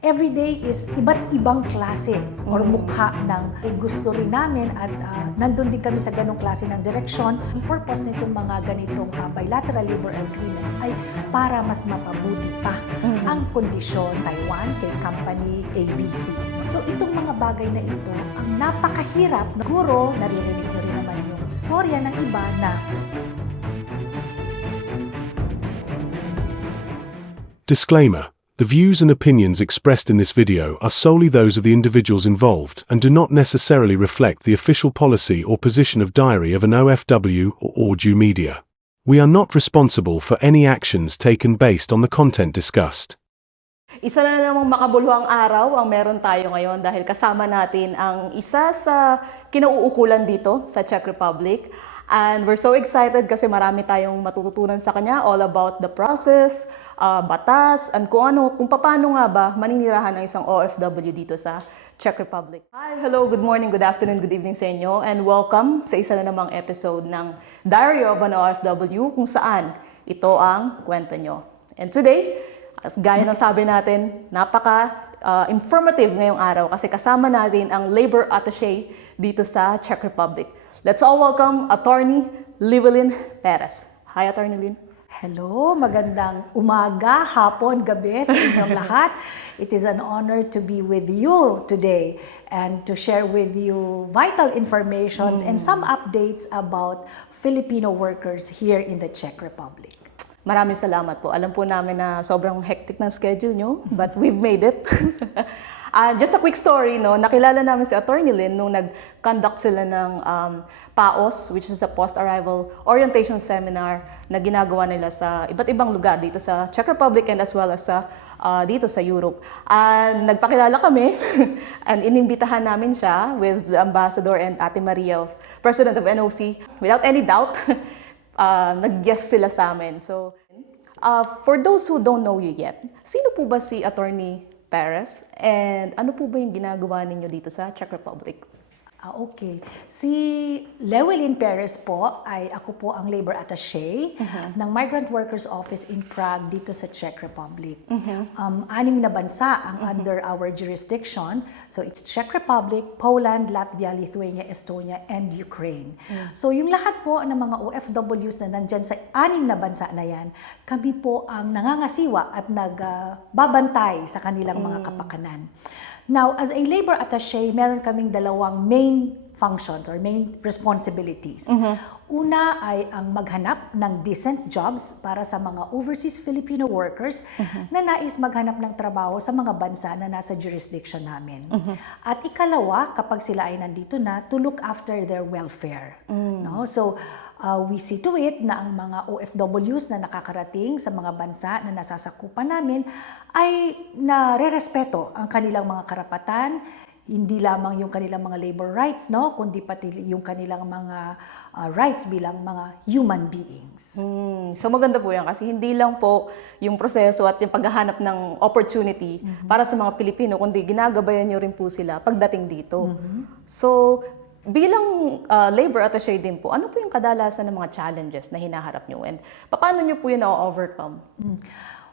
Every day is iba't ibang klase or mukha ng gusto rin namin at nandun din kami sa ganong klase ng direksyon. Ang purpose nitong mga ganitong bilateral labor agreements ay para mas mapabuti pa ang kondisyon Taiwan kay company ABC. So itong mga bagay na ito, ang napakahirap. Siguro naririnig nyo rin naman yung storya ng iba na Disclaimer. The views and opinions expressed in this video are solely those of the individuals involved and do not necessarily reflect the official policy or position of Diary of an OFW or Orju Media. We are not responsible for any actions taken based on the content discussed. Isa na namang makabuluhang araw ang meron tayo ngayon dahil kasama natin ang isa sa kinauukulan dito sa Czech Republic. And we're so excited kasi marami tayong matututunan sa kanya all about the process, batas, and kung paano nga ba maninirahan ng isang OFW dito sa Czech Republic. Hi, hello, good morning, good afternoon, good evening sa inyo, and welcome sa isa na namang episode ng Diary of an OFW kung saan ito ang kwento nyo. And today, as gaya ng sabi natin, informative ngayong araw kasi kasama natin ang Labor Attaché dito sa Czech Republic. Let's all welcome Attorney Llewellyn Perez. Hi, Attorney Lynn. hello, magandang umaga, hapon, gabi sa inyong lahat. It is an honor to be with you today and to share with you vital informations and some updates about Filipino workers here in the Czech Republic. Maraming salamat po. Alam po namin na sobrang hectic ng schedule nyo, but we've made it. Just a quick story, no? Nakilala namin si Attorney Lynn nung nag-conduct sila ng PAOS, which is a post-arrival orientation seminar na ginagawa nila sa iba't ibang lugar dito sa Czech Republic and as well as sa dito sa Europe. Nagpakilala kami and inimbitahan namin siya with the Ambassador and Ate Maria, President of NOC. Without any doubt, nag-guest sila sa amin. So, for those who don't know you yet, sino po ba si Attorney Perez? And ano po ba yung ginagawa ninyo dito sa Czech Republic? Okay. Si Llewellyn Perez po ay ako po ang Labor Attaché ng Migrant Workers Office in Prague dito sa Czech Republic. 6 na bansa ang under our jurisdiction. So it's Czech Republic, Poland, Latvia, Lithuania, Estonia, and Ukraine. So yung lahat po ng mga OFWs na nandyan sa 6 na bansa na yan, kami po ang nangangasiwa at nagbabantay sa kanilang mga kapakanan. Now, as a labor attaché, meron kaming dalawang main functions or main responsibilities. Una ay ang maghanap ng decent jobs para sa mga overseas Filipino workers na nais maghanap ng trabaho sa mga bansa na nasa jurisdiction namin. At ikalawa, kapag sila ay nandito na, to look after their welfare. No? So, we see to it na ang mga OFWs na nakakarating sa mga bansa na nasasakupan namin ay nare-respeto ang kanilang mga karapatan, hindi lamang yung kanilang mga labor rights, no, kundi pati yung kanilang mga rights bilang mga human beings. So maganda po yan kasi hindi lang po yung proseso at yung paghahanap ng opportunity para sa mga Pilipino, kundi ginagabayan nyo rin po sila pagdating dito. So, bilang labor attaché din po, ano po yung kadalasan ng mga challenges na hinaharap nyo and paano nyo po yun na-overcome?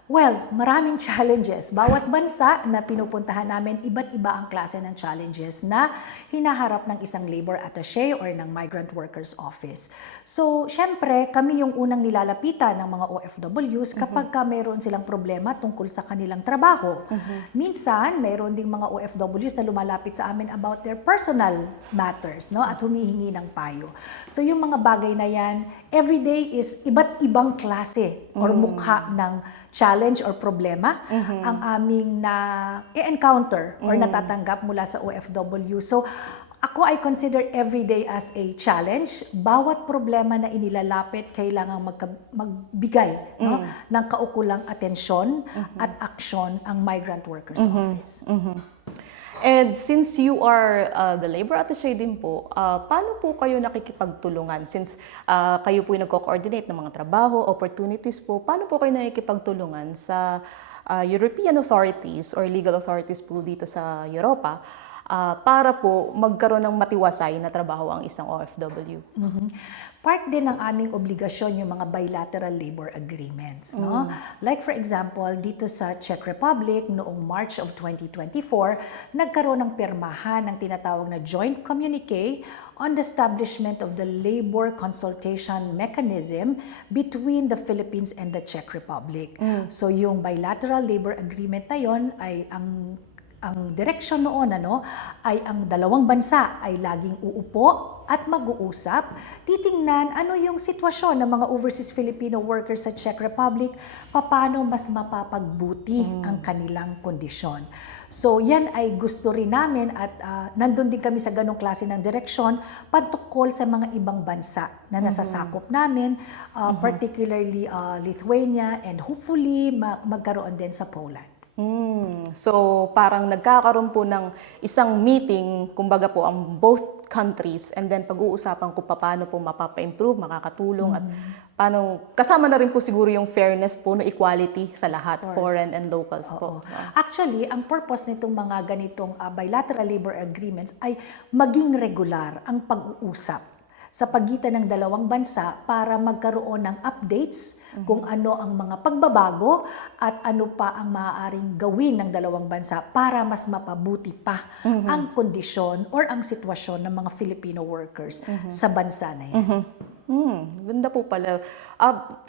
Well, maraming challenges. Bawat bansa na pinupuntahan namin, iba't iba ang klase ng challenges na hinaharap ng isang labor attaché or ng migrant workers office. So, syempre, kami yung unang nilalapitan ng mga OFWs kapag mayroon silang problema tungkol sa kanilang trabaho. Minsan, mayroon ding mga OFWs na lumalapit sa amin about their personal matters, no, at humihingi ng payo. So, yung mga bagay na yan, every day is iba't ibang klase or mukha ng challenge or problema ang aming na-encounter or natatanggap mula sa OFW. So, ako ay consider every day as a challenge. Bawat problema na inilalapit, kailangan magbigay no, ng kaukulang atensyon at aksyon ang Migrant Workers Office. And since you are the labor attaché din po, paano po kayo nakikipagtulungan? Since kayo po yung nagko-coordinate ng mga trabaho, opportunities po, paano po kayo nakikipagtulungan sa European authorities or legal authorities po dito sa Europa para po magkaroon ng matiwasay na trabaho ang isang OFW. Part din ng aming obligasyon yung mga bilateral labor agreements. No? Like for example, dito sa Czech Republic, noong March of 2024, nagkaroon ng pirmahan ng tinatawag na Joint Communique on the establishment of the labor consultation mechanism between the Philippines and the Czech Republic. So yung bilateral labor agreement na yon ay ang direksyon noon ay ang dalawang bansa ay laging uupo at mag-uusap, titingnan ano yung sitwasyon ng mga overseas Filipino workers sa Czech Republic, paano mas mapapagbuti ang kanilang kondisyon. So yan ay gusto rin namin at nandun din kami sa ganong klase ng direksyon patungkol sa mga ibang bansa na nasasakop namin, particularly Lithuania and hopefully magkaroon din sa Poland. So parang nagkakaroon po ng isang meeting, kumbaga po ang both countries, and then pag-uusapan kung paano po mapapa-improve, makakatulong at paano, kasama na rin po siguro yung fairness po na equality sa lahat, foreign and locals po. Actually, ang purpose nitong mga ganitong bilateral labor agreements ay maging regular ang pag-uusap sa pagitan ng dalawang bansa para magkaroon ng updates kung ano ang mga pagbabago at ano pa ang maaaring gawin ng dalawang bansa para mas mapabuti pa ang kondisyon or ang sitwasyon ng mga Filipino workers sa bansa na yan. Ganda po pala.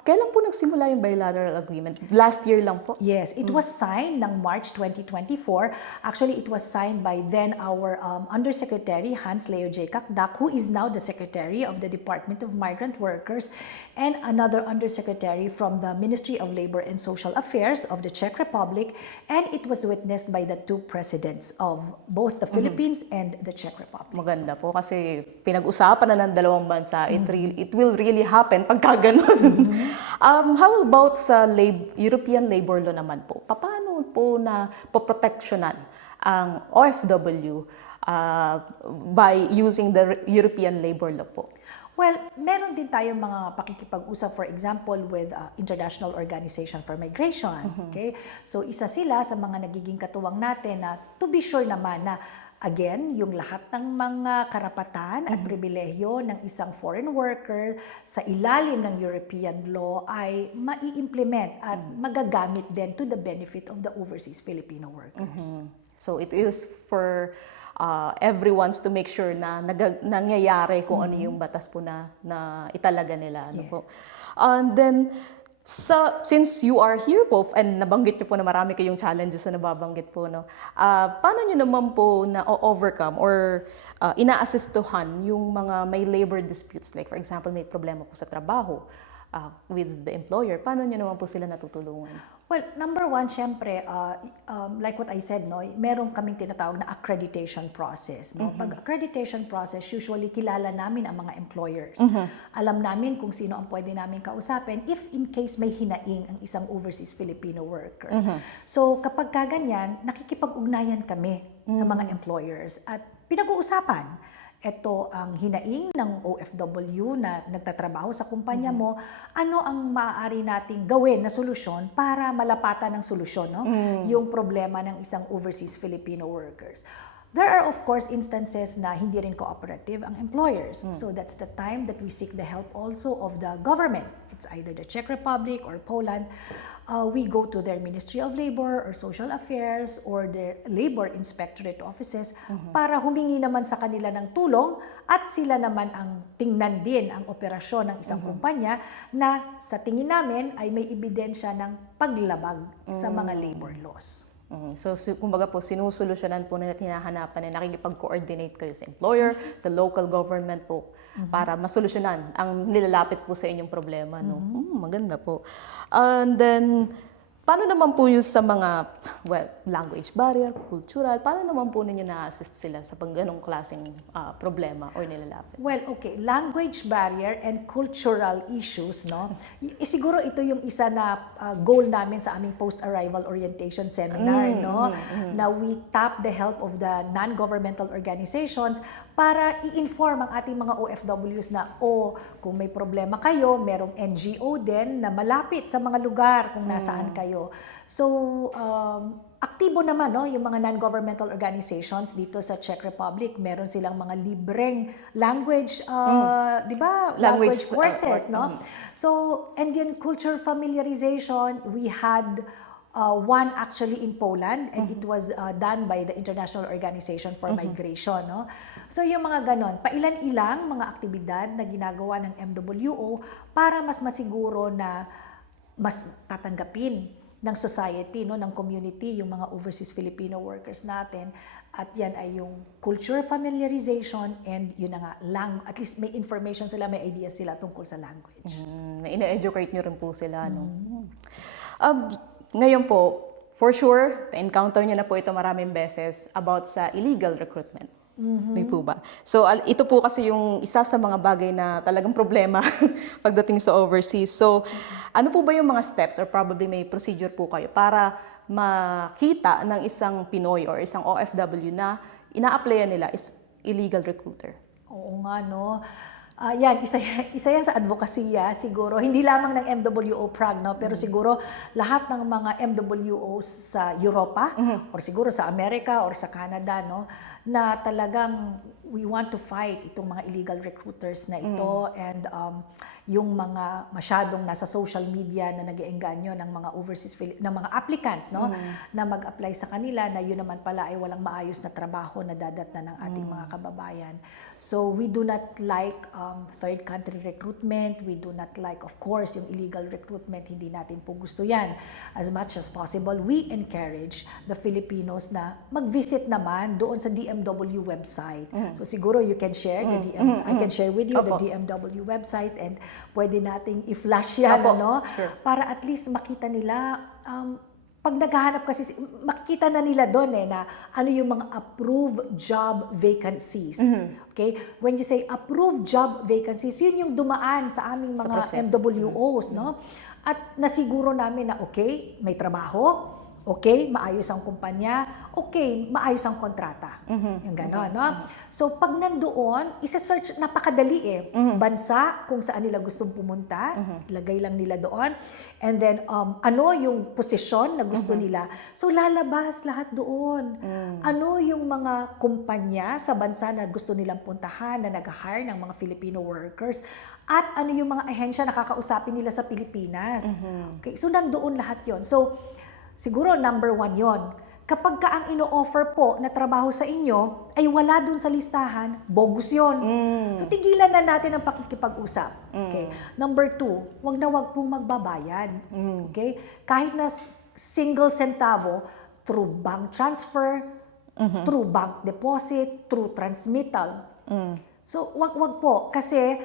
Kailan po nagsimula yung bilateral agreement? Last year lang po? Yes, it was signed ng March 2024. Actually, it was signed by then our Undersecretary Hans Leo J. Kakdak, who is now the Secretary of the Department of Migrant Workers, and another Undersecretary from the Ministry of Labor and Social Affairs of the Czech Republic, and it was witnessed by the two presidents of both the Philippines and the Czech Republic. Maganda po kasi pinag-usapan na ng dalawang bansa. It will really happen pagka ganun. How about sa European labor law naman po? Paano po na poproteksyonan ang OFW by using the European labor law po? Well, meron din tayong mga pakikipag-usap, for example, with International Organization for Migration. Okay? So, isa sila sa mga nagiging katuwang natin na to be sure naman na again, yung lahat ng mga karapatan at pribilehyo ng isang foreign worker sa ilalim ng European law ay mai-implement at magagamit din to the benefit of the overseas Filipino workers. So it is for everyone's to make sure na nangyayari kung ano yung batas po na italaga nila. Ano po. And then, since you are here po, and nabanggit niyo po na marami kayong challenges na nababanggit po, paano niyo naman po na-overcome or ina-assistuhan yung mga may labor disputes? Like for example, may problema po sa trabaho with the employer. Paano niyo naman po sila natutulungan? Well, number one, syempre, like what I said, meron kaming tinatawag na accreditation process. Pag accreditation process, usually kilala namin ang mga employers. Alam namin kung sino ang pwede namin kausapin if in case may hinaing ang isang overseas Filipino worker. So kapag kaganyan, nakikipag-ugnayan kami sa mga employers at pinag-uusapan. Ito ang hinaing ng OFW na nagtatrabaho sa kumpanya mo, ano ang maaari nating gawin na solusyon para malapatan ng solusyon yung problema ng isang overseas Filipino workers. There are of course instances na hindi rin cooperative ang employers. So that's the time that we seek the help also of the government. It's either the Czech Republic or Poland. We go to their Ministry of Labor or Social Affairs or their Labor Inspectorate offices para humingi naman sa kanila ng tulong at sila naman ang tingnan din ang operasyon ng isang kumpanya na sa tingin namin ay may ebidensya ng paglabag sa mga labor laws. So, kumbaga po, sinusolusyonan po na hinahanapan na nakikipag-coordinate kayo sa employer, sa local government po, para masolusyonan ang nilalapit po sa inyong problema. No? Maganda po. And then, paano naman po yung sa mga, language barrier, cultural, paano naman po ninyo na-assist sila sa ganong klaseng problema or nilalapit? Well, okay, language barrier and cultural issues, siguro ito yung isa na goal namin sa aming post-arrival orientation seminar, na we tap the help of the non-governmental organizations para i-inform ang ating mga OFWs na, kung may problema kayo, merong NGO din na malapit sa mga lugar kung nasaan kayo. So, aktibo naman, no, yung mga non-governmental organizations dito sa Czech Republic. Meron silang mga libreng language, di ba? Language courses, no? So, and then culture familiarization, we had one actually in Poland, and it was done by the International Organization for Migration, no? So, yung mga ganon, pailan-ilang mga aktibidad na ginagawa ng MWO para mas masiguro na mas tatanggapin ng society, no, ng community, yung mga overseas Filipino workers natin. At yan ay yung culture familiarization and yun na nga, at least may information sila, may ideas sila tungkol sa language. Ina-educate nyo rin po sila, no? Ngayon po, for sure, na-encounter nyo na po ito maraming beses about sa illegal recruitment. Di po ba? So, ito po kasi yung isa sa mga bagay na talagang problema pagdating sa overseas. So, ano po ba yung mga steps or probably may procedure po kayo para makita ng isang Pinoy or isang OFW na ina-applyan nila is illegal recruiter? Oo nga, no? Yan, isa yan sa advokasya siguro. Hindi lamang ng MWO Prague, no? Pero siguro lahat ng mga MWOs sa Europa or siguro sa Amerika or sa Canada, no? Na talagang we want to fight itong mga illegal recruiters na ito and yung mga masyadong nasa social media na nag-iengganyo ng mga overseas ng mga applicants, no, na mag-apply sa kanila na yun naman pala ay walang maayos na trabaho na dadatnan ng ating mga kababayan. So we do not like third country recruitment. We do not like, of course, yung illegal recruitment. Hindi natin po gusto yan. As much as possible, we encourage the Filipinos na mag-visit naman doon sa DMW website. So siguro you can share I can share with you the DMW website and pwede nating i-flash yan, ano? Sure. Para at least makita nila, pag naghahanap kasi, makikita na nila doon na ano yung mga approved job vacancies. Okay? When you say approved job vacancies, yun yung dumaan sa aming mga MWOs, no? At nasiguro namin na okay, may trabaho, okay, maayos ang kumpanya, okay, maayos ang kontrata. Yung gano'n, no? So, pag nandoon, isa-search, napakadali bansa kung saan nila gustong pumunta, ilagay lang nila doon. And then, ano yung posisyon na gusto nila. So, lalabas lahat doon. Ano yung mga kumpanya sa bansa na gusto nilang puntahan, na nag-hire ng mga Filipino workers, at ano yung mga ahensya na kakausapin nila sa Pilipinas. Okay, so nandoon lahat yon. So, siguro number 1 yon. Kapag ka ang ino-offer po na trabaho sa inyo ay wala dun sa listahan, bogus yon. So tigilan na natin ang pakikipag-usap. Okay? Number 2, wag na wag po magbabayad. Okay? Kahit na single centavo, through bank transfer, through bank deposit, through transmittal. So, wag po. Kasi,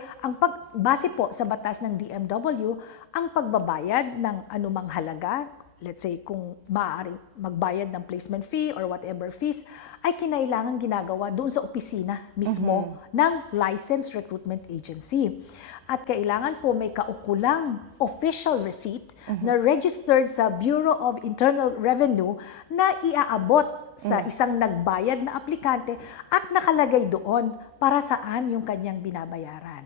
base po sa batas ng DMW, ang pagbabayad ng anumang halaga, let's say kung maaaring magbayad ng placement fee or whatever fees, ay kinailangan ginagawa doon sa opisina mismo ng licensed recruitment agency. At kailangan po may kaukulang official receipt na registered sa Bureau of Internal Revenue na iaabot sa isang nagbayad na aplikante at nakalagay doon para saan yung kanyang binabayaran.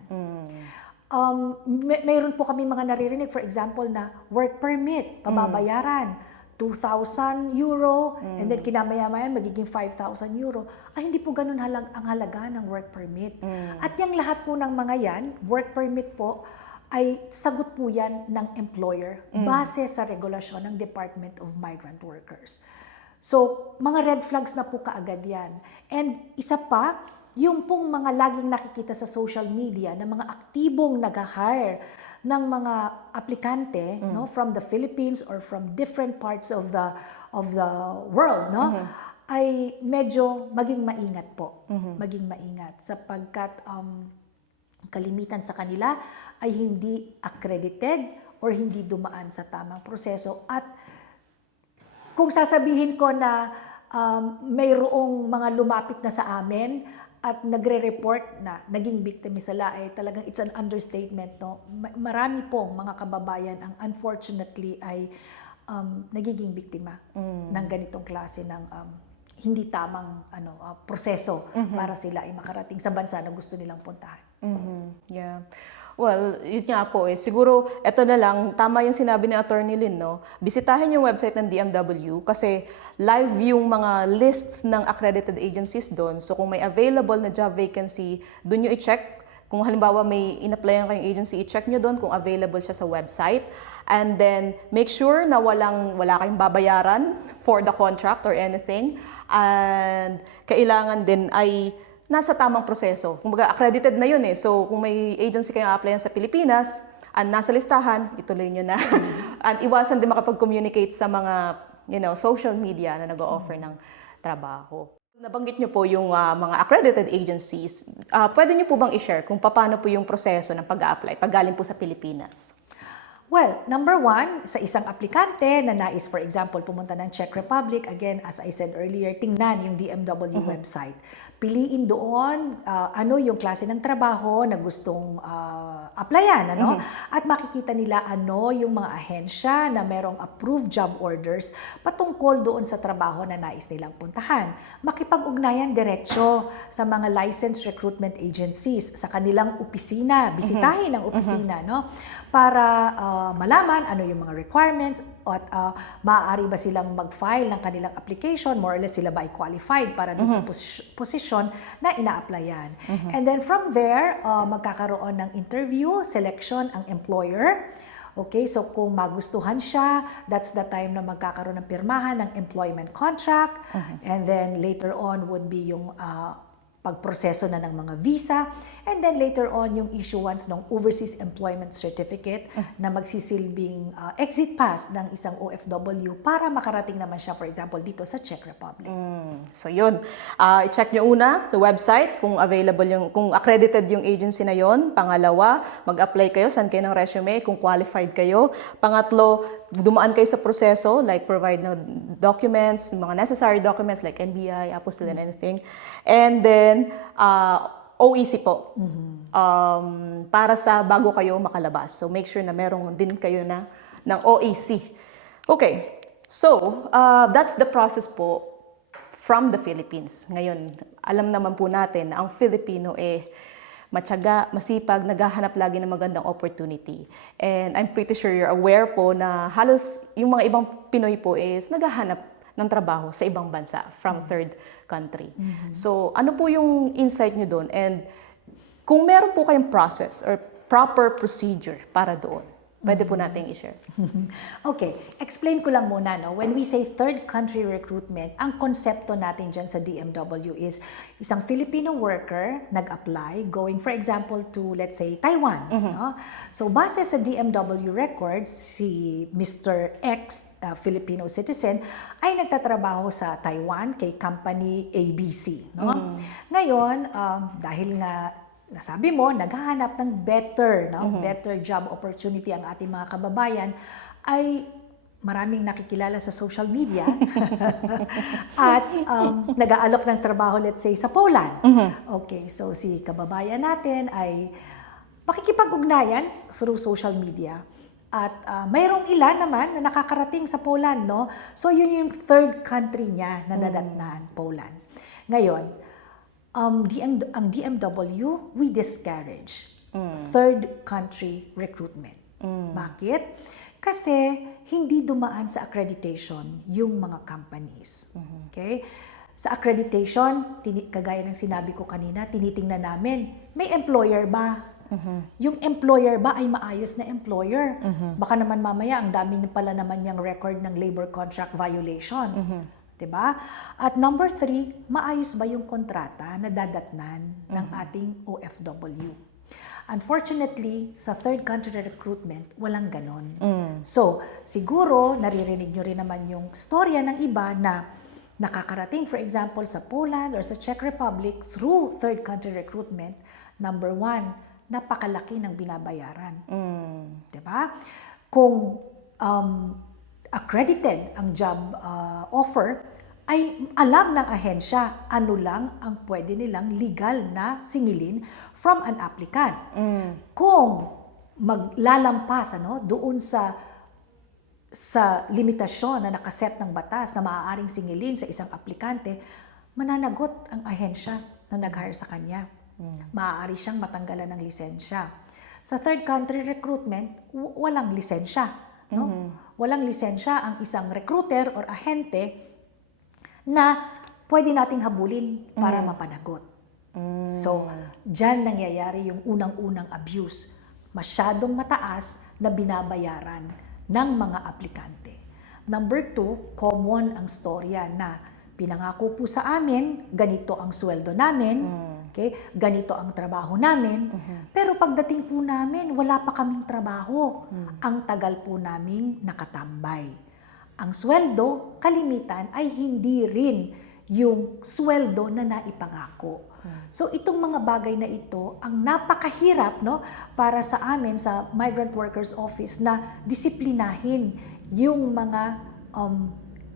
Mayroon po kami mga naririnig, for example, na work permit, pababayaran, 2,000 euro, and then kinamaya-maya magiging 5,000 euro. Ay, hindi po ganun ang halaga ng work permit. At yung lahat po ng mga yan, work permit po, ay sagot po yan ng employer base sa regulasyon ng Department of Migrant Workers. So, mga red flags na po kaagad yan. And isa pa, yung pong mga laging nakikita sa social media na mga aktibong nag-hire ng mga aplikante no, from the Philippines or from different parts of the world, no, ay medyo maging maingat po. Maging maingat sapagkat kalimitan sa kanila ay hindi accredited or hindi dumaan sa tamang proseso. At kung sasabihin ko na mayroong mga lumapit na sa amin at nagre-report na naging biktima sila, ay talagang it's an understatement, no? Marami pong mga kababayan ang unfortunately ay nagiging biktima ng ganitong klase ng hindi tamang proseso para sila ay makarating sa bansa na gusto nilang puntahan. Yeah. Well, yun nga po eh. Siguro, eto na lang, tama yung sinabi ni Attorney Lynn, no? Bisitahin yung website ng DMW kasi live yung mga lists ng accredited agencies doon. So kung may available na job vacancy, doon nyo i-check. Kung halimbawa may in-applyan kayong agency, i-check nyo doon kung available siya sa website. And then, make sure na wala kayong babayaran for the contract or anything. And kailangan din ay nasa tamang proseso. Kumbaga, accredited na yun eh. So, kung may agency kayong applyan sa Pilipinas, and nasa listahan, ituloy nyo na. And iwasan din makapag-communicate sa mga, social media na nag-o-offer ng trabaho. Nabanggit nyo po yung mga accredited agencies. Pwede nyo po bang i-share kung paano po yung proseso ng pag-a-apply pag galing po sa Pilipinas? Well, number one, sa isang aplikante na nais, for example, pumunta ng Czech Republic, again, as I said earlier, tingnan yung DMW website. Piliin doon ano yung klase ng trabaho na gustong applyan, ano? At makikita nila ano yung mga ahensya na merong approved job orders patungkol doon sa trabaho na nais nilang puntahan. Makipag-ugnayan diretsyo sa mga licensed recruitment agencies sa kanilang opisina, bisitahin ang opisina, no? Para malaman ano yung mga requirements at maaari ba silang mag-file ng kanilang application, more or less sila ba ay qualified para doon sa posisyon na ina-applyan. And then from there, magkakaroon ng interview, selection ang employer. Okay, so kung magustuhan siya, that's the time na magkakaroon ng pirmahan ng employment contract. And then later on would be yung pagproseso na ng mga visa, and then later on yung issuance ng Overseas Employment Certificate na magsisilbing exit pass ng isang OFW para makarating naman siya, for example, dito sa Czech Republic. So yun, i-check nyo una sa website kung available kung accredited yung agency na yon. Pangalawa, mag-apply kayo, send kayo ng resume kung qualified kayo. Pangatlo, dumaan kayo sa proseso, like provide ng documents, mga necessary documents like NBI, apostille and anything. And then, OEC po, para sa bago kayo makalabas. So make sure na meron din kayo ng OEC. Okay, so that's the process po from the Philippines. Ngayon, alam naman po natin na ang Filipino matyaga, masipag, naghahanap lagi ng magandang opportunity. And I'm pretty sure you're aware po na halos yung mga ibang Pinoy po is naghahanap ng trabaho sa ibang bansa from third country. So, ano po yung insight nyo doon? And kung meron po kayong process or proper procedure para doon, pwede po natin i-share. Okay, explain ko lang muna, no? When we say third country recruitment, ang konsepto natin dyan sa DMW is isang Filipino worker nag-apply going, for example, to, let's say, Taiwan. No? So, base sa DMW records, si Mr. X, Filipino citizen, ay nagtatrabaho sa Taiwan kay company ABC. No? Ngayon, dahil nga nasabi mo, naghahanap ng better job opportunity ang ating mga kababayan, ay maraming nakikilala sa social media at nag-aalok ng trabaho, let's say, sa Poland. Okay, so si kababayan natin ay makikipag-ugnayan through social media. At mayroong ilan naman na nakakarating sa Poland, no? So yun yung third country niya na nadatnan, Poland. Ngayon, ang DMW, we discourage third country recruitment. Bakit? Kasi hindi dumaan sa accreditation yung mga companies. Okay? Sa accreditation, kagaya ng sinabi ko kanina, tinitingnan namin, may employer ba? Yung employer ba ay maayos na employer? Baka naman mamaya ang dami pala naman yung record ng labor contract violations. Diba? At number 3, maayos ba yung kontrata na dadatnan ng ating OFW? Unfortunately, sa third country recruitment, walang ganon. So, siguro, naririnig nyo rin naman yung storya ng iba na nakakarating, for example, sa Poland or sa Czech Republic through third country recruitment. Number 1, napakalaki ng binabayaran. Diba? Kung accredited ang job offer, ay alam ng ahensya ano lang ang pwede nilang legal na singilin from an applicant. Kung maglalampas doon sa limitasyon na nakaset ng batas na maaaring singilin sa isang aplikante, mananagot ang ahensya na nag-hire sa kanya. Maaari siyang matanggalan ng lisensya. Sa third country recruitment, walang lisensya. No? Walang lisensya ang isang recruiter or ahente na pwede nating habulin para mapanagot. So, dyan nangyayari yung unang-unang abuse. Masyadong mataas na binabayaran ng mga aplikante. Number 2, common ang storya na pinangako po sa amin, ganito ang sweldo namin, okay? Ganito ang trabaho namin, pero pagdating po namin, wala pa kaming trabaho. Ang tagal po naming nakatambay. Ang sweldo, kalimitan, ay hindi rin yung sweldo na naipangako. So itong mga bagay na ito ang napakahirap, no, para sa amin sa Migrant Workers Office na disiplinahin yung mga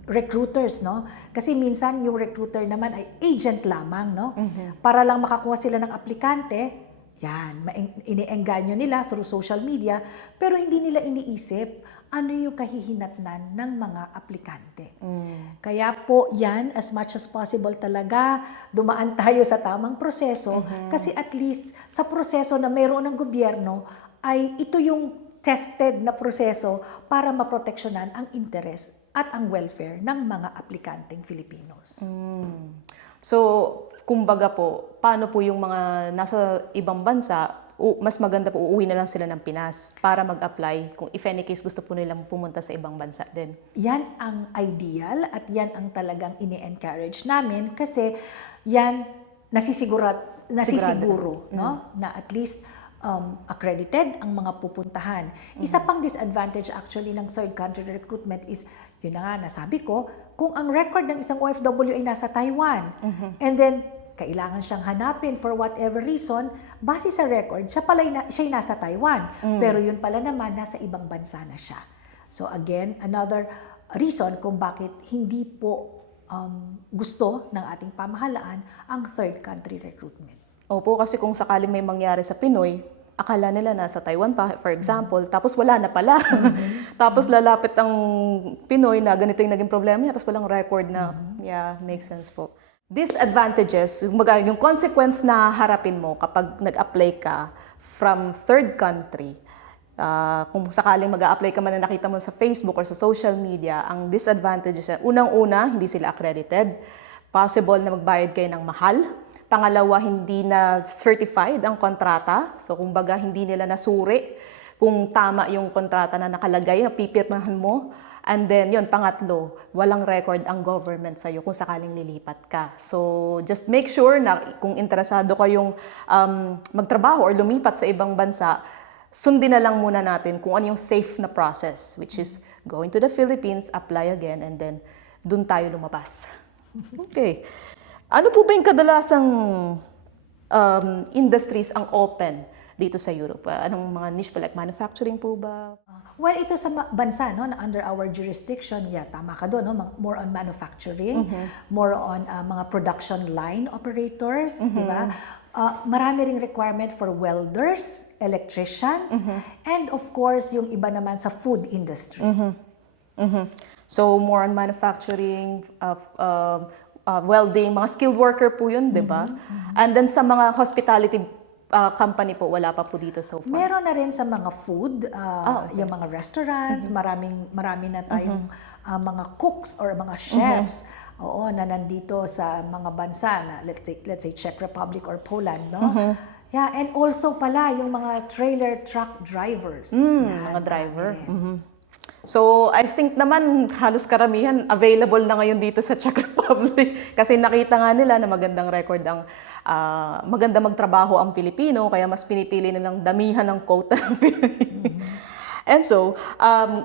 recruiters, no? Kasi minsan yung recruiter naman ay agent lamang, no? Para lang makakuha sila ng aplikante, yan, iniengganyo nila through social media, pero hindi nila iniisip ano yung kahihinatnan ng mga aplikante. Kaya po yan, as much as possible talaga, dumaan tayo sa tamang proseso, kasi at least sa proseso na mayroon ng gobyerno, ay ito yung tested na proseso para maproteksyonan ang interes at ang welfare ng mga aplikanteng Filipinos. So, kumbaga po, paano po yung mga nasa ibang bansa, mas maganda po uuwi na lang sila ng Pinas para mag-apply kung if any case gusto po nilang pumunta sa ibang bansa din. Yan ang ideal at yan ang talagang ini-encourage namin kasi yan nasisiguro, no? Na at least accredited ang mga pupuntahan. Isa pang disadvantage actually ng third country recruitment is, yun na nga, nasabi ko, kung ang record ng isang OFW ay nasa Taiwan, and then kailangan siyang hanapin for whatever reason, base sa record, siya'y nasa Taiwan. Pero yun pala naman, nasa ibang bansa na siya. So again, another reason kung bakit hindi po gusto ng ating pamahalaan ang third country recruitment. Opo, kasi kung sakaling may mangyari sa Pinoy, akala nila nasa Taiwan pa, for example, tapos wala na pala. Tapos lalapit ang Pinoy na ganito yung naging problema niya, tapos walang record na, yeah, makes sense po. Disadvantages, yung consequence na harapin mo kapag nag-apply ka from third country, kung sakaling mag-a-apply ka man na nakita mo sa Facebook or sa social media, ang disadvantages, unang-una, hindi sila accredited. Possible na magbayad kayo ng mahal. Pangalawa, hindi na certified ang kontrata. So, kumbaga, hindi nila nasuri kung tama yung kontrata na nakalagay, na pipirmahan mo. And then, yun, pangatlo, walang record ang government sa'yo kung sakaling lilipat ka. So, just make sure na kung interesado kayong magtrabaho or lumipat sa ibang bansa, sundin na lang muna natin kung ano yung safe na process, which is going to the Philippines, apply again, and then dun tayo lumabas. Okay. Ano po ba yung kadalasang industries ang open dito sa Europe? Anong mga niche po, like manufacturing po ba? Well, ito sa bansa, no, na under our jurisdiction, yeah, tama ka doon, no? More on manufacturing, more on mga production line operators, di ba? Marami ring requirement for welders, electricians, and of course, yung iba naman sa food industry. So, more on manufacturing, welding, mga skilled worker po yun, di ba? And then sa mga hospitality company po, wala pa po dito so far. Meron na rin sa mga food, yung mga restaurants, marami na tayong mga cooks or mga chefs, oo, na nandito sa mga bansa na let's say Czech Republic or Poland, no? Yeah, and also pala yung mga trailer truck drivers. Yan, mga driver. So, I think naman halos karamihan available na ngayon dito sa Czech Republic kasi nakita nga nila na magandang record ang maganda magtrabaho ang Pilipino kaya mas pinipili nilang damihan ng quota ng Pilipino. And so,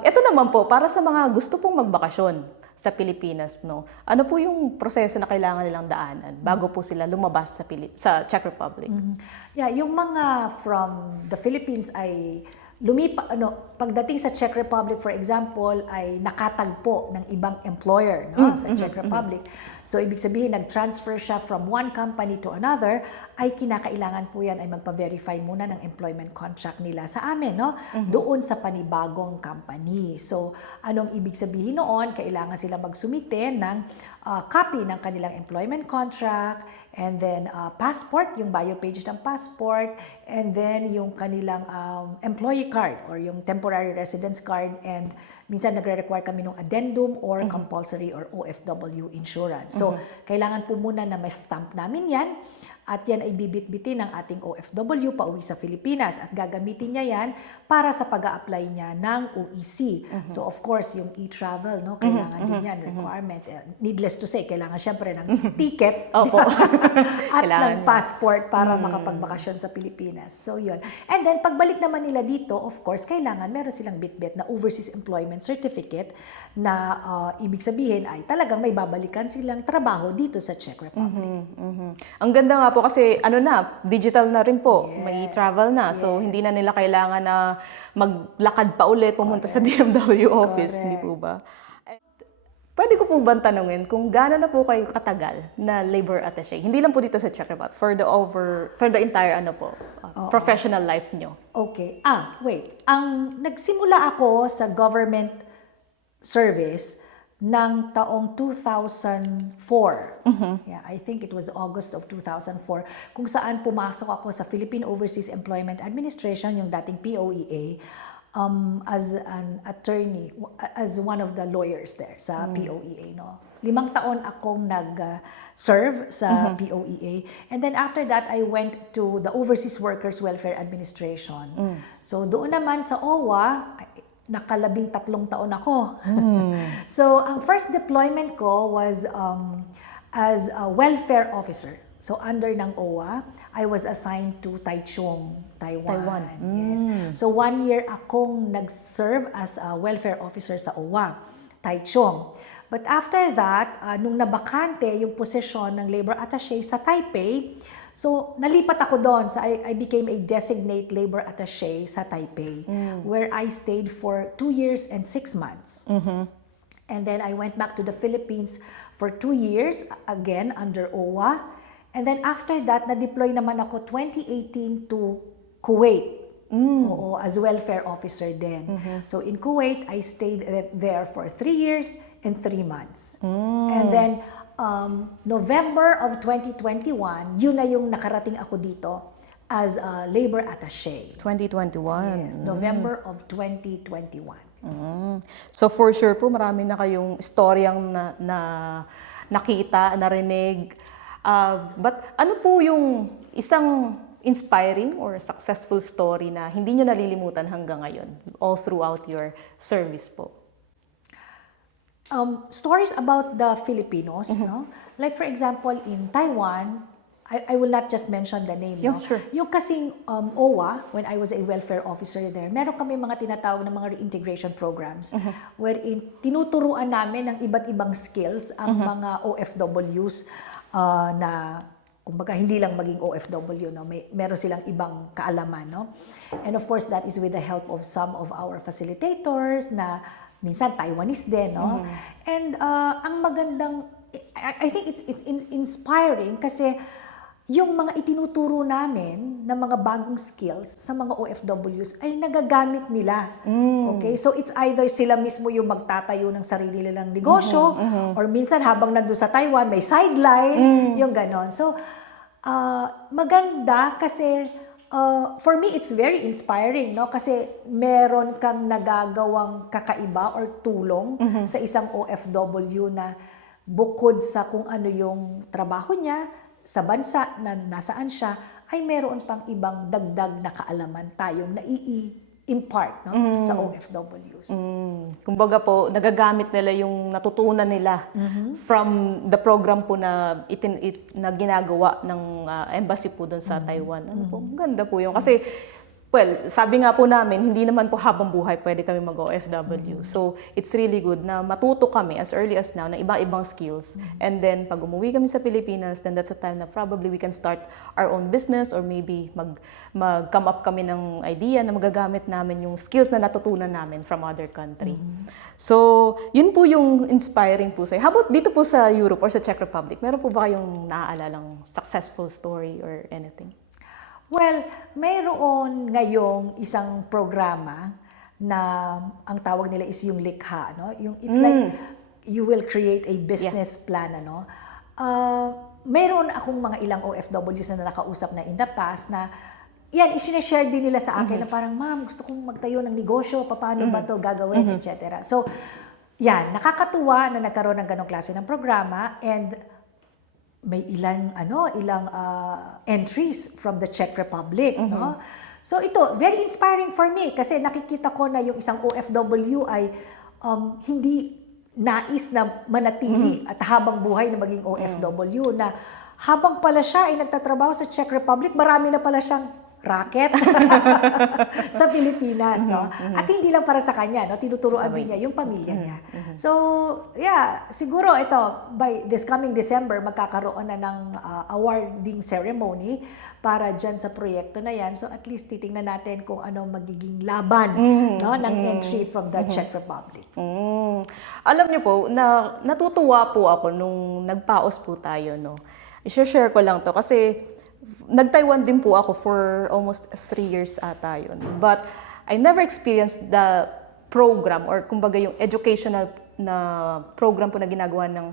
ito naman po para sa mga gusto pong magbakasyon sa Pilipinas, no. Ano po yung proseso na kailangan nilang daanan bago po sila lumabas sa Czech Republic? Yeah, yung mga from the Philippines ay pagdating sa Czech Republic, for example, ay nakatagpo ng ibang employer, no, sa Czech Republic. So, ibig sabihin, nag-transfer siya from one company to another, ay kinakailangan po yan ay magpa-verify muna ng employment contract nila sa amin, no? Doon sa panibagong company. So, anong ibig sabihin noon? Kailangan sila magsumite ng copy ng kanilang employment contract, and then passport, yung bio page ng passport, and then yung kanilang employee card or yung temporary residence card, and minsan nagre-require kami ng addendum or compulsory or OFW insurance. So, kailangan po muna na may stamp namin yan, at yan ay bibit-bitin ng ating OFW pauwi sa Pilipinas at gagamitin niya yan para sa pag-a-apply niya ng OEC. So of course, yung e-travel, no, kailangan din yan, requirement. Needless to say, kailangan syempre ng ticket Opo. at Kailangan ng passport para makapagbakasyon sa Pilipinas. So yun. And then pagbalik naman nila dito, of course, kailangan meron silang bitbit na overseas employment certificate na ibig sabihin ay talagang may babalikan silang trabaho dito sa Czech Republic. Ang ganda nga po kasi digital na rin po, may travel na. So hindi na nila kailangan na maglakad pa ulit pumunta sa DMW office, hindi po ba? Pwede ko po ba tanungin kung gaano na po kayo katagal na labor attaché? Hindi lang po dito sa Czech Republic, for the entire professional life nyo. Okay. Wait. Nagsimula ako sa government service ng taong 2004. Yeah, I think it was August of 2004, kung saan pumasok ako sa Philippine Overseas Employment Administration, yung dating POEA, as an attorney, as one of the lawyers there sa POEA. No? 5 taon akong nag-serve sa POEA. And then after that, I went to the Overseas Workers Welfare Administration. So doon naman sa OWA, nakalabing 3 taon ako. So, ang first deployment ko was as a welfare officer. So, under ng OWA, I was assigned to Taichung, Taiwan. Yes. So, 1 year akong nag-serve as a welfare officer sa OWA, Taichung. But after that, nung nabakante yung posisyon ng labor attaché sa Taipei, so, nalipat ako doon. So, I became a designate labor attaché sa Taipei, where I stayed for 2 years and 6 months. And then I went back to the Philippines for 2 years, again under OWA. And then after that, na-deploy naman ako 2018 to Kuwait. Oo, as welfare officer din. So, in Kuwait, I stayed there for 3 years and 3 months. And then, November of 2021, yun na yung nakarating ako dito as a labor attaché. 2021. Yes, November of 2021. So for sure po, marami na kayong istoryang na nakita, narinig. But ano po yung isang inspiring or successful story na hindi nyo nalilimutan hanggang ngayon, all throughout your service po? Stories about the Filipinos, no? Like for example, in Taiwan, I will not just mention the name, Yeah, no? sure. Yung kasing OWA, when I was a welfare officer there, meron kami mga tinatawag na mga reintegration programs wherein tinuturuan namin ng iba't ibang skills ang mga OFWs na kumbaga hindi lang maging OFW, no? Meron silang ibang kaalaman, no? And of course, that is with the help of some of our facilitators na minsan Taiwanese din, no? And ang magandang, I think it's inspiring kasi yung mga itinuturo namin na mga bagong skills sa mga OFWs ay nagagamit nila. Okay? So it's either sila mismo yung magtatayo ng sarili nilang negosyo or minsan habang nandun sa Taiwan may sideline, yung ganon. So maganda kasi for me, it's very inspiring, no? Kasi meron kang nagagawang kakaiba or tulong sa isang OFW na bukod sa kung ano yung trabaho niya sa bansa na nasaan siya, ay meron pang ibang dagdag na kaalaman tayong nai-impart, no? Sa OFWs. Kumbaga po, nagagamit nila yung natutunan nila from the program po na ginagawa ng embassy po doon sa Taiwan. Ano po, ganda po yung kasi Well, sabi nga po namin, hindi naman po habang buhay pwede kami mag-OFW. So, it's really good na matuto kami as early as now ng iba-ibang skills. And then, pag umuwi kami sa Pilipinas, then that's a time na probably we can start our own business or maybe mag-come up kami ng idea na magagamit namin yung skills na natutunan namin from other country. So, yun po yung inspiring po sa'yo. How about dito po sa Europe or sa Czech Republic? Meron po ba kayong naaalalang successful story or anything? Well, mayroon ngayong isang programa na ang tawag nila is yung likha, no? Yung it's like you will create a business plan, ano? Mayroon akong mga ilang OFWs na nakausap na in the past na yan, isinashare din nila sa akin na parang, ma'am, gusto kong magtayo ng negosyo, paano ba to gagawin, etc. So, yan, nakakatuwa na nagkaroon ng ganong klase ng programa and may ilang entries from the Czech Republic, no? So ito, very inspiring for me kasi nakikita ko na yung isang OFW ay hindi nais na manatili at habang buhay na maging OFW na habang pala siya ay nagtatrabaho sa Czech Republic, marami na pala siyang racket sa Pilipinas, no? At hindi lang para sa kanya, no? Tinuturuan din niya yung pamilya niya. So, yeah, siguro ito, by this coming December, magkakaroon na ng awarding ceremony para dyan sa proyekto na yan. So, at least titingnan natin kung ano magiging laban no, ng entry from the Czech Republic. Alam niyo po, natutuwa po ako nung nagpaos po tayo, no? I-share ko lang to kasi nag-Taiwan din po ako for almost 3 years ata yun. But I never experienced the program or kumbaga yung educational na program po na ginagawa ng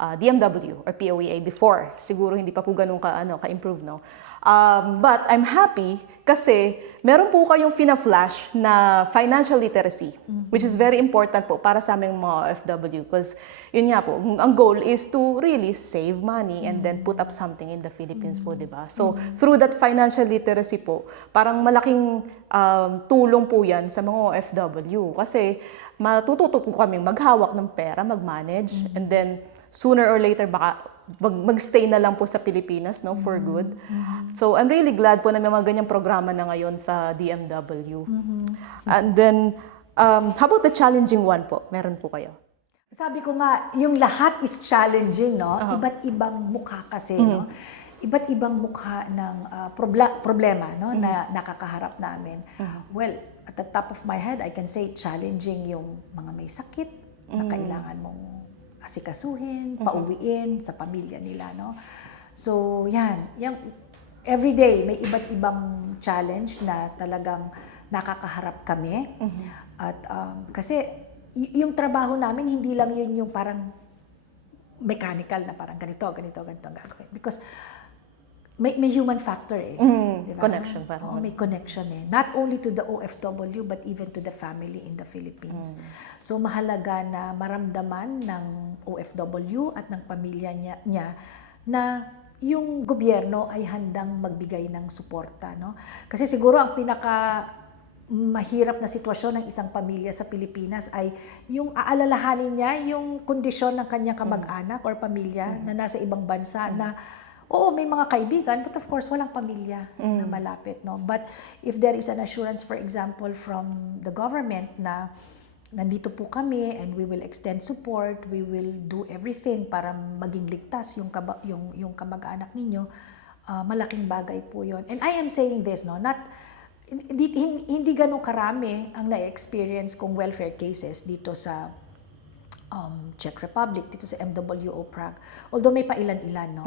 DMW or POEA before. Siguro hindi pa po ganun ka-improve, no? But I'm happy kasi meron po kayong fina-flash na financial literacy, which is very important po para sa aming mga OFW. Because yun nga po, ang goal is to really save money and then put up something in the Philippines po, di ba? So, through that financial literacy po, parang malaking tulong po yan sa mga OFW. Kasi matututo po kami maghawak ng pera, mag-manage, and then sooner or later baka mag-stay na lang po sa Pilipinas, no, for good. So I'm really glad po na may mga ganyang programa na ngayon sa DMW. And then how about the challenging one po? Meron po kayo? Sabi ko nga, yung lahat is challenging, no? Iba't ibang mukha kasi, no? Iba't ibang mukha ng problema, no, na nakakaharap namin. Well, at the top of my head, I can say challenging yung mga may sakit na kailangan mong asikasuhin, pauwiin sa pamilya nila, no? So, yan. Every day, may iba't ibang challenge na talagang nakakaharap kami. At kasi, yung trabaho namin, hindi lang yun yung parang mechanical na parang ganito ang gagawin. Because, may human factor eh. Diba? Connection pa. May connection eh. Not only to the OFW but even to the family in the Philippines. So mahalaga na maramdaman ng OFW at ng pamilya niya na yung gobyerno ay handang magbigay ng suporta, no? Kasi siguro ang pinaka mahirap na sitwasyon ng isang pamilya sa Pilipinas ay yung aalalahanin niya yung kondisyon ng kanyang kamag-anak or pamilya na nasa ibang bansa na oo, may mga kaibigan, but of course, walang pamilya na malapit, no? But if there is an assurance, for example, from the government na nandito po kami and we will extend support, we will do everything para maging ligtas yung kamag-anak ninyo, malaking bagay po yun. And I am saying this, no? Hindi ganun karami ang na-experience kong welfare cases dito sa Czech Republic, dito sa MWO Prague. Although may pailan-ilan, no?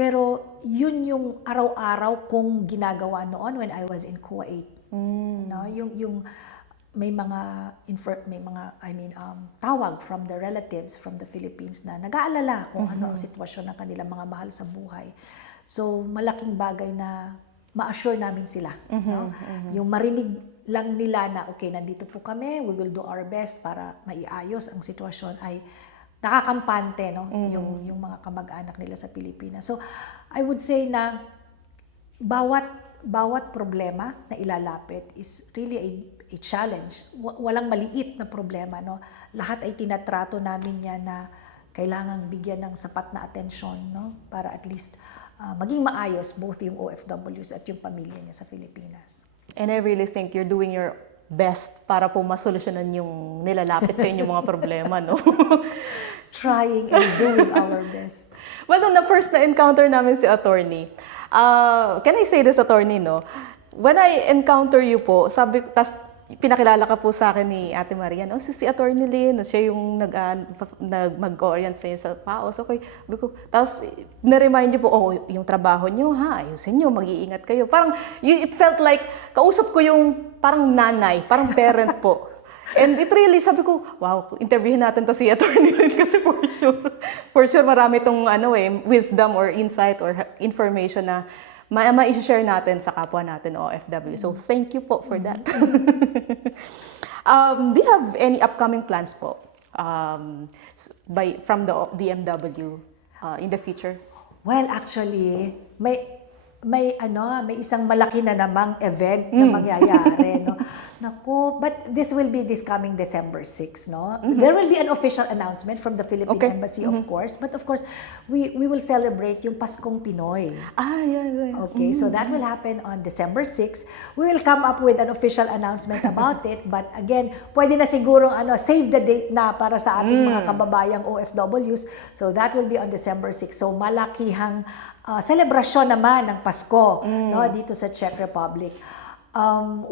Pero yun yung araw-araw kong ginagawa noon when I was in Kuwait. No, yung may mga tawag from the relatives from the Philippines na nag-aalala kung ano ang sitwasyon ng kanilang mga mahal sa buhay. So malaking bagay na ma-assure namin sila, no? Yung marinig lang nila na okay, nandito po kami, we will do our best para maiayos ang sitwasyon ay nakakampante, no? Yung mga kamag-anak nila sa Pilipinas. So, I would say na bawat problema na ilalapit is really a challenge. Walang maliit na problema, no? Lahat ay tinatrato namin yan na kailangang bigyan ng sapat na atensyon, no? Para at least maging maayos both yung OFWs at yung pamilya niya sa Pilipinas. And I really think you're doing your best para po masolusyonan yung nilalapit sa inyong mga problema, no? Trying and doing our best. Well, nung na-first na-encounter namin si attorney, can I say this, attorney, no? When I encounter you po, pinakilala ka po sa akin ni Ate Marian, si Attorney Lynn, siya yung mag-orient sa'yo sa PAOS. Okay. Tapos, na-remind niyo po, yung trabaho niyo, ayusin niyo, mag-iingat kayo. Parang, it felt like, kausap ko yung parang nanay, parang parent po. And it really, sabi ko, wow, interviewin natin to si Attorney Lynn kasi for sure marami itong wisdom or insight or information na ma-share natin sa kapwa natin OFW. So, thank you po for that. Do you have any upcoming plans po from the DMW in the future? Well, actually, may isang malaki na namang event na mangyayari, no. Naku, but this coming December 6, no. There will be an official announcement from the Philippine Embassy, of course, but of course, we will celebrate yung Paskong Pinoy. Yeah. Okay, so that will happen on December 6. We will come up with an official announcement about it, but again, pwede na sigurong save the date na para sa ating mga kababayang OFWs. So that will be on December 6. So malakihang selebrasyon naman ng Pasko, no, dito sa Czech Republic.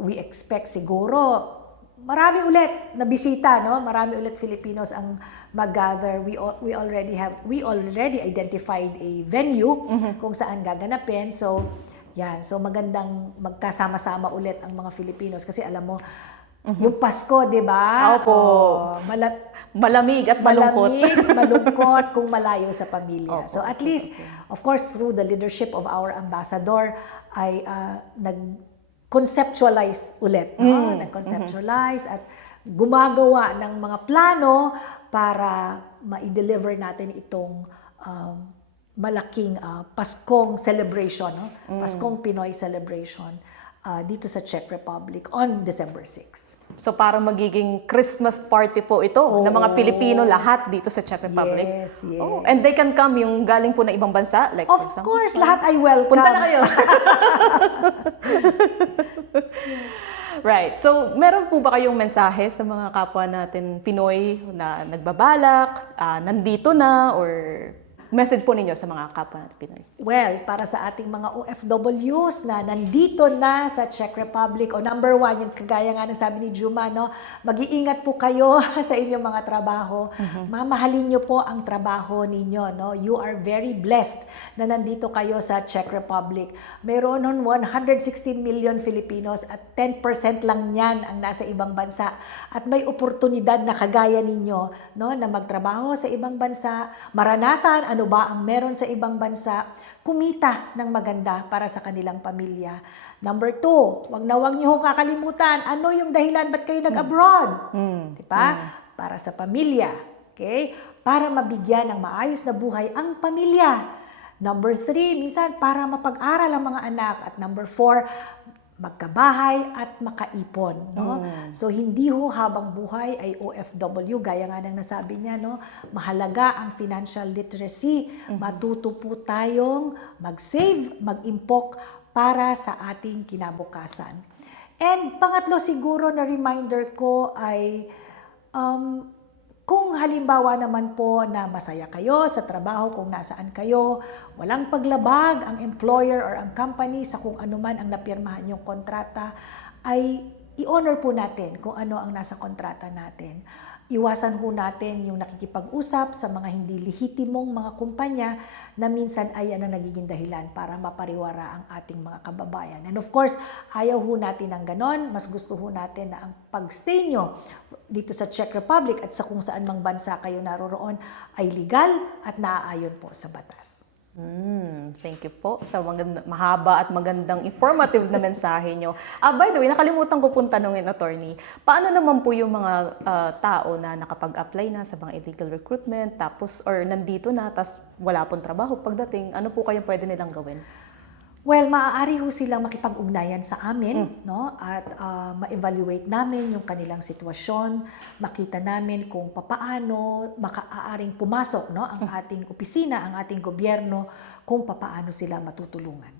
We expect siguro marami ulit na bisita, no? Marami ulit Filipinos ang mag-gather. We already identified a venue kung saan gaganapin. So, yan. So magandang magkasama-sama ulit ang mga Filipinos kasi alam mo yung Pasko, 'di ba? Opo. Malamig at malungkot. Malungkot kung malayo sa pamilya. So at least, of course, through the leadership of our ambassador ay nag-conceptualize ulit, no? Nag-conceptualize at gumagawa ng mga plano para ma-deliver natin itong malaking Paskong celebration, no? Paskong Pinoy celebration dito sa Czech Republic on December 6. So parang magiging Christmas party po ito ng mga Pilipino lahat dito sa Czech Republic. Yes. And they can come yung galing po na ibang bansa? Like, Of course, lahat ay welcome. Punta na kayo. Right. So, meron po ba kayong mensahe sa mga kapwa natin Pinoy na nagbabalak, nandito na, or message po ninyo sa mga kapwa natin Pinoy? Well, para sa ating mga OFWs na nandito na sa Czech Republic, number one, yung kagaya nga ng sabi ni Juma, no, mag-iingat po kayo sa inyong mga trabaho. Mamahalin nyo po ang trabaho ninyo. No? You are very blessed na nandito kayo sa Czech Republic. Mayroon nun 116 million Filipinos at 10% lang yan ang nasa ibang bansa. At may oportunidad na kagaya ninyo, no, na magtrabaho sa ibang bansa, maranasan ano ba ang meron sa ibang bansa, kumita ng maganda para sa kanilang pamilya. Number 2, wag niyo kakalimutan, ano yung dahilan ba't kayo nag-abroad? Diba? Para sa pamilya. Okay? Para mabigyan ng maayos na buhay ang pamilya. Number 3, minsan para mapag-aral ang mga anak. At number 4, magkabahay at makaipon, no? So hindi ho habang buhay ay OFW, gaya nga ng nasabi niya, no? Mahalaga ang financial literacy. Matuto po tayong mag-save, mag-impok para sa ating kinabukasan. And pangatlo siguro na reminder ko ay kung halimbawa naman po na masaya kayo sa trabaho, kung nasaan kayo, walang paglabag ang employer or ang company sa kung ano man ang napirmahan yung kontrata, ay i-honor po natin kung ano ang nasa kontrata natin. Iwasan po natin yung nakikipag-usap sa mga hindi lehitimong mga kumpanya na minsan ay yan ang nagiging dahilan para mapariwara ang ating mga kababayan. And of course, ayaw ho natin ng ganon. Mas gusto ho natin na ang pag-stay nyo dito sa Czech Republic at sa kung saan mang bansa kayo naroroon ay legal at naaayon po sa batas. Thank you po sa mahaba at magandang informative na mensahe nyo. By the way, nakalimutan ko pong tanungin, attorney, paano naman po yung mga tao na nakapag-apply na sa mga illegal recruitment, tapos or nandito na, tapos wala pong trabaho pagdating, ano po kayong pwede nilang gawin? Well, maaari ho silang makipag-ugnayan sa amin, no? At ma-evaluate namin yung kanilang sitwasyon, makita namin kung papaano maaaring pumasok, no, ang ating opisina, ang ating gobyerno, kung papaano sila matutulungan.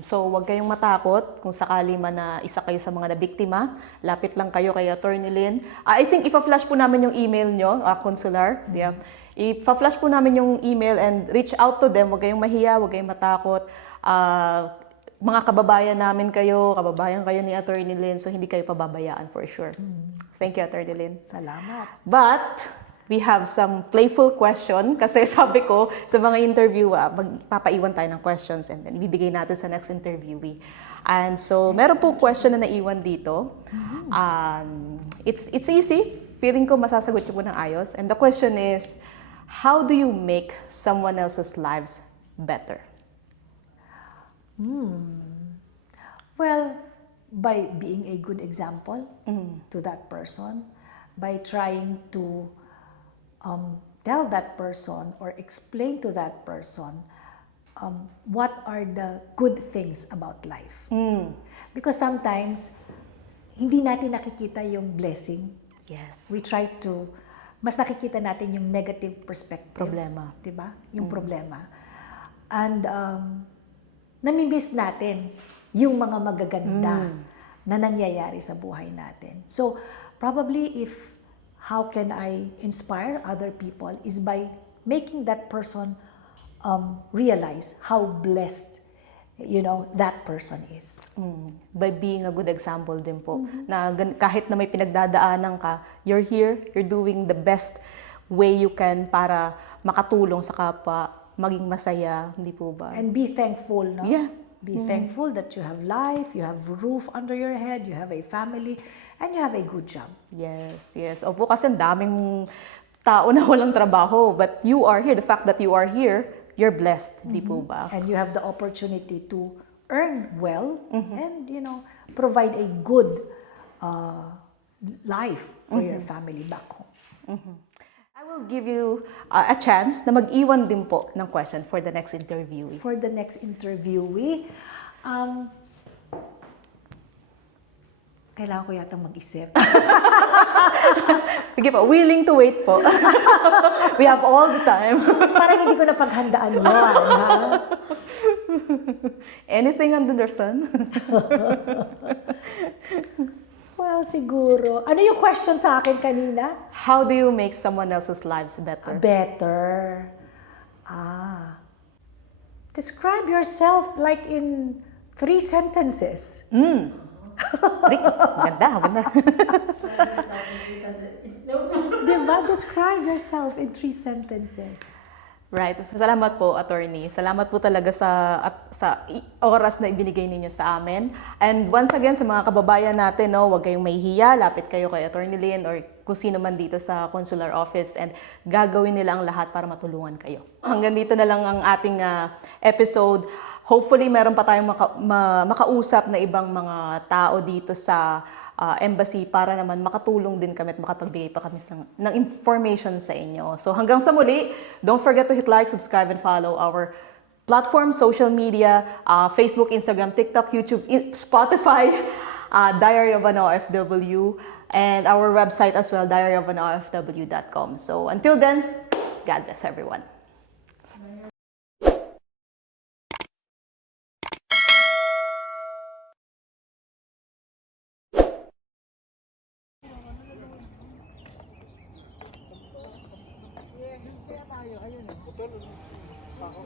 So, huwag kayong matakot kung sakali man na isa kayo sa mga nabiktima. Lapit lang kayo kay Attorney Lynn. I think ipa-flash po namin yung email nyo, consular. Yeah. Ipa-flash po namin yung email and reach out to them. Huwag kayong mahiya, huwag kayong matakot. Mga kababayan namin kayo, kababayan kayo ni Attorney Lynn, so hindi kayo pababayaan for sure. Thank you, Attorney Lynn. Salamat. But, we have some playful question kasi sabi ko sa mga interview, magpapaiwan tayo ng questions and then ibibigay natin sa next interviewee. And so, meron pong question na naiwan dito. It's easy. Feeling ko masasagot niyo po ng ayos. And the question is, how do you make someone else's lives better? Well, by being a good example to that person, by trying to tell that person or explain to that person what are the good things about life. Because sometimes, hindi natin nakikita yung blessing. Yes. We try to, mas nakikita natin yung negative perspective. Problema. Diba? Yung problema. And namimiss natin yung mga magaganda na nangyayari sa buhay natin. So, probably how can I inspire other people is by making that person realize how blessed, that person is. By being a good example din po. Na kahit na may pinagdadaanan ka, you're here, you're doing the best way you can para makatulong sa kapwa, maging masaya, hindi po ba? And be thankful, no? Yeah. Be thankful that you have life, you have roof under your head, you have a family, and you have a good job. Yes, yes. Opo, kasi ang daming tao na walang trabaho, but you are here. The fact that you are here, you're blessed, di po ba? And you have the opportunity to earn well and, provide a good life for your family back home. I will give you a chance na mag-iwan din po ng question for the next interviewee. For the next interviewee, kailangan ko yata mag-isip. Sige po, willing to wait po. We have all the time. Parang hindi ko napaghandaan yun, ha? Anything under the sun? Well, siguro. Ano yung question sa akin kanina? How do you make someone else's lives better? Better. Describe yourself like in 3 sentences. Trick. Ganda, ganda. Diba? Describe yourself in 3 sentences. Right. Salamat po, attorney. Salamat po talaga sa oras na ibinigay ninyo sa amin. And once again, sa mga kababayan natin, no, huwag kayong mahihiya. Lapit kayo kay Attorney Lynn or kung sino man dito sa consular office and gagawin nila ang lahat para matulungan kayo. Hanggang dito na lang ang ating episode. Hopefully, meron pa tayong makausap na ibang mga tao dito sa embassy para naman makatulong din kami at makapagbigay pa kami ng information sa inyo. So hanggang sa muli, don't forget to hit like, subscribe, and follow our platform, social media, Facebook, Instagram, TikTok, YouTube, Spotify, Diary of an OFW, and our website as well, diaryofanoFW.com. So until then, God bless everyone. Ayun eh. Putol. Ako.